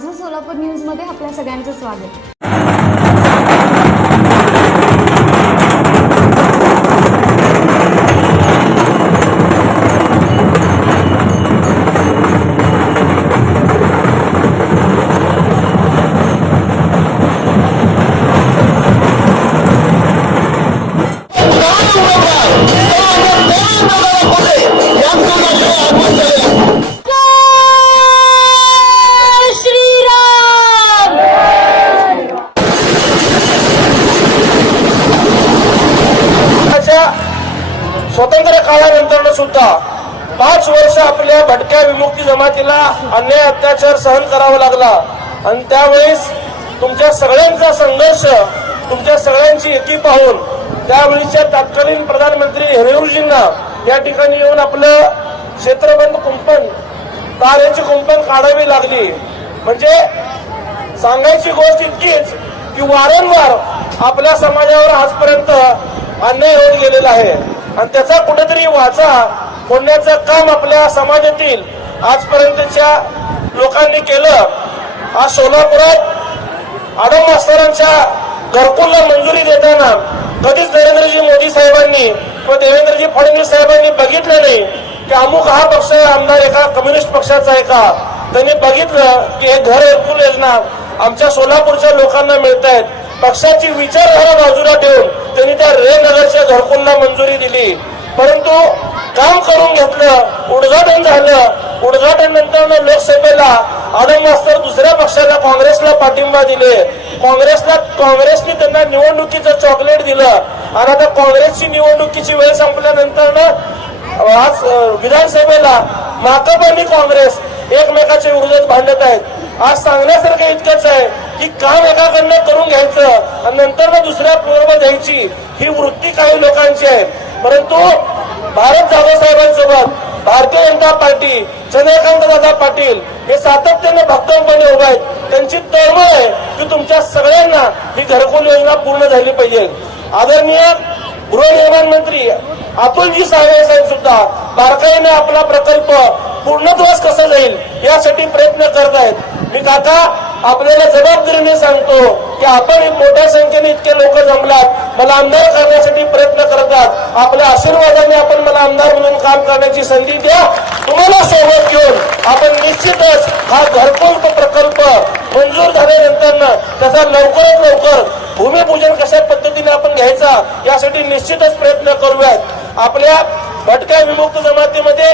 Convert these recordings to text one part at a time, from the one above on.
माझं सोलापूर न्यूजमध्ये आपल्या सगळ्यांचं स्वागत. स्वतंत्र काळानंतर सुद्धा पाच वर्ष आपल्या भटक्या विमुक्ती जमातीला अन्याय अत्याचार सहन करावा लागला. आणि त्यावेळेस तुमच्या सगळ्यांचा संघर्ष तुमच्या सगळ्यांची एकी पाहून त्यावेळीच्या तत्कालीन प्रधानमंत्री नेहरूजींना या ठिकाणी येऊन आपलं क्षेत्रबंद कुंपण तारेची कुंपण काढावी लागली. म्हणजे सांगायची गोष्ट इतकीच की वारंवार आपल्या समाजावर आजपर्यंत अन्याय होत गेलेला आहे. आणि त्याचा कुठेतरी वाचा फोडण्याचं काम आपल्या समाजातील आजपर्यंतच्या लोकांनी केलं. आज सोलापुरात आडम मास्तरांच्या घरकुलला मंजुरी देताना कधीच नरेंद्रजी मोदी साहेबांनी व देवेंद्रजी फडणवीस साहेबांनी बघितलं नाही की अमुक हा पक्ष आमदार एका कम्युनिस्ट पक्षाचा आहे का? त्यांनी बघितलं की हे घर घरकुल योजना आमच्या सोलापूरच्या लोकांना मिळत आहेत पक्षाची विचारधारा बाजूला ठेवून त्यांनी त्या रे नगरच्या घरकुलला मंजुरी दिली. परंतु काम करून घेतलं उद्घाटन झालं. उद्घाटन नंतर लोकसभेला आडम मास्तर दुसऱ्या पक्षाला काँग्रेसला पाठिंबा दिले. काँग्रेसला काँग्रेसने त्यांना निवडणुकीचं चॉकलेट दिलं. आणि आता काँग्रेसची निवडणुकीची वेळ संपल्यानंतर आज विधानसभेला माकप आणि काँग्रेस एकमेकाच्या विरोधात भांडत आहेत. आज सांगण्यासारखं इतकंच आहे की काम एकाकडनं करून घ्यायचं आणि नंतर ना दुसऱ्या पूर्व द्यायची ही वृत्ती काही लोकांची आहे. परंतु भारत जाधव साहेबांसोबत भारतीय जनता पार्टी चंद्रकांत दादा पाटील हे सातत्याने भक्कमपणे उभे आहेत. त्यांची तळमळ आहे की तुमच्या सगळ्यांना ही घरकुल योजना पूर्ण झाली पाहिजे. आदरणीय गृहनिर्माण मंत्री अतुलजी साहेब साहेब सुद्धा बारकाईने आपला प्रकल्प पूर्णत्वास कसा जाईल यासाठी प्रयत्न करत आहेत. मी काका आपल्याला जबाबदारीने सांगतो की आपण मोठ्या संख्येने इतके लोक जमलात मला आमदार करण्यासाठी प्रयत्न करतात. आपल्या आशीर्वादाने आपण मला आमदार म्हणून काम करण्याची संधी द्या. तुम्हाला सोबत घेऊन आपण निश्चितच हा घरकुल प्रकल्प मंजूर झाल्यानंतर त्याचा लवकरात लवकर भूमिपूजन कशा पद्धतीने आपण घ्यायचा यासाठी निश्चितच प्रयत्न करूयात. आपल्या भटक्या विमुक्त जमातीमध्ये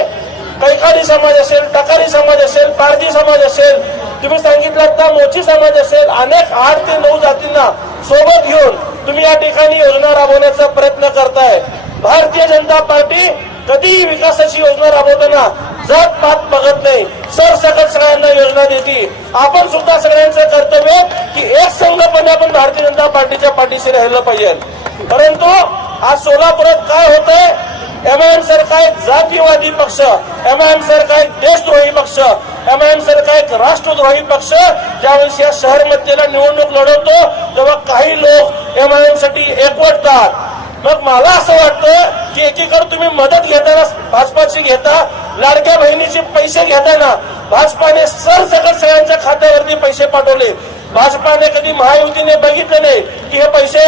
कैकारी समाज असेल टकारी समाज असेल पारधी समाज असेल तुम्ही सांगितलं तर मोची समाज असेल अनेक आठ ते नऊ जातींना सोबत घेऊन तुम्ही या ठिकाणी योजना राबवण्याचा प्रयत्न करताय. भारतीय जनता पार्टी कधीही विकासाची योजना राबवताना जात पात बघत नाही. सरसकट सगळ्यांना योजना देते. आपण सुद्धा सगळ्यांचं कर्तव्य की एक संघपणे आपण भारतीय जनता पार्टीच्या पाठीशी राहिलं पाहिजे. परंतु आज सोलापुरात काय होतंय? एमआयएम सरकार एक जातीवादी पक्ष एमआयएम सरकार एक देशद्रोही पक्ष एमआयएम सरकार एक राष्ट्रद्रोही पक्ष ज्यावेळेस या शहर मध्येला निवडणूक लढवतो तेव्हा काही लोक एमआयएमसाठी एकवटतात. मग मला असं वाटतं की एकीकडे तुम्ही मदत घेताना भाजपाची घेता लाडक्या बहिणीचे पैसे घेताना भाजपाने सरसकट सगळ्यांच्या खात्यावरती पैसे पाठवले. भाजपाने कधी महायुतीने बघितलं नाही की हे पैसे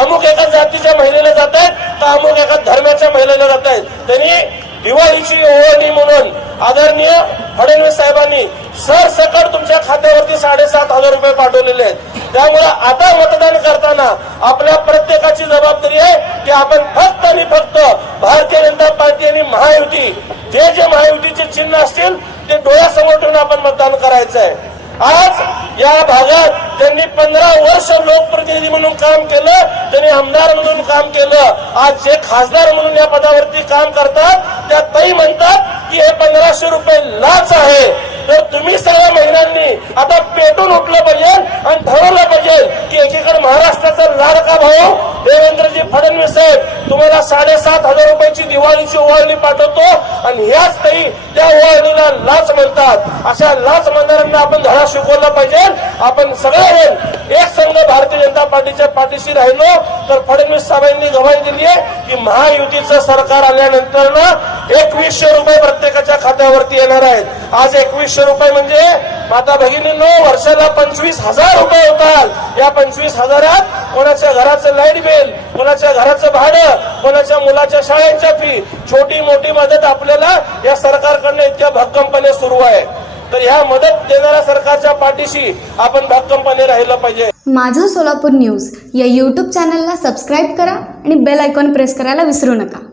अमुक एका जातीच्या महिलेला जात आहेत कामून एका धर्माच्या महिलेला जात आहेत. त्यांनी दिवाळीची ओळणी म्हणून आदरणीय फडणवीस साहेबांनी सरसकट तुमच्या खात्यावरती साडेसात हजार रुपये पाठवलेले आहेत. त्यामुळे आता मतदान करताना आपल्या प्रत्येकाची जबाबदारी आहे की आपण फक्त आणि फक्त भारतीय जनता पार्टी आणि महायुती जे जे महायुतीचे चिन्ह असतील ते डोळ्यासमोर ठेवून आपण मतदान करायचं आहे. आज या भागात त्यांनी पंधरा वर्ष लोकप्रतिनिधी म्हणून काम केलं त्यांनी आमदार म्हणून काम केलं. आज जे खासदार म्हणून या पदावरती काम करतात त्या ताई म्हणतात की हे पंधराशे रुपये लाच आहे. तर तुम्ही सगळ्या महिलांनी आता पेटून उठलं पाहिजे आणि ठरवलं पाहिजे की एकीकडे महाराष्ट्राचा लाडका भाऊ फडणवीस साहेब तुम्हाला साडेसात हजार रुपयाची दिवाळीची ओवाळणी पाठवतो आणि ह्याच नाही त्या ओवाळणीला लाच म्हणतात. अशा लाच म्हणणाऱ्यांना आपण धडा शिकवला पाहिजे. आपण सगळेजण एक संघ भारतीय जनता पार्टीच्या पाठीशी राहिलो. तर फडणवीस साहेबांनी गवाही दिली आहे की महायुतीचं सरकार आल्यानंतर ना एकवीसशे रुपये प्रत्येकाच्या खात्यावरती येणार आहेत. आज एकवीसशे रुपये म्हणजे माता भगिनींनो वर्षाला पंचवीस हजार रुपये होतात. या पंचवीस हजारात कोणाच्या घराचं लाइट बिल कोणाच्या घराचं भाडं कोणाच्या मुलाच्या शाळेच्या फी छोटी मोठी मदत आपल्याला या सरकारकडनं इतक्या भक्कमपणे सुरू आहे. तर ह्या मदत देणाऱ्या सरकारच्या पाठीशी आपण भक्कमपणे राहिलं पाहिजे. माझं सोलापूर न्यूज या यूट्यूब चॅनलला सबस्क्राईब करा आणि बेल आयकॉन प्रेस करायला विसरू नका.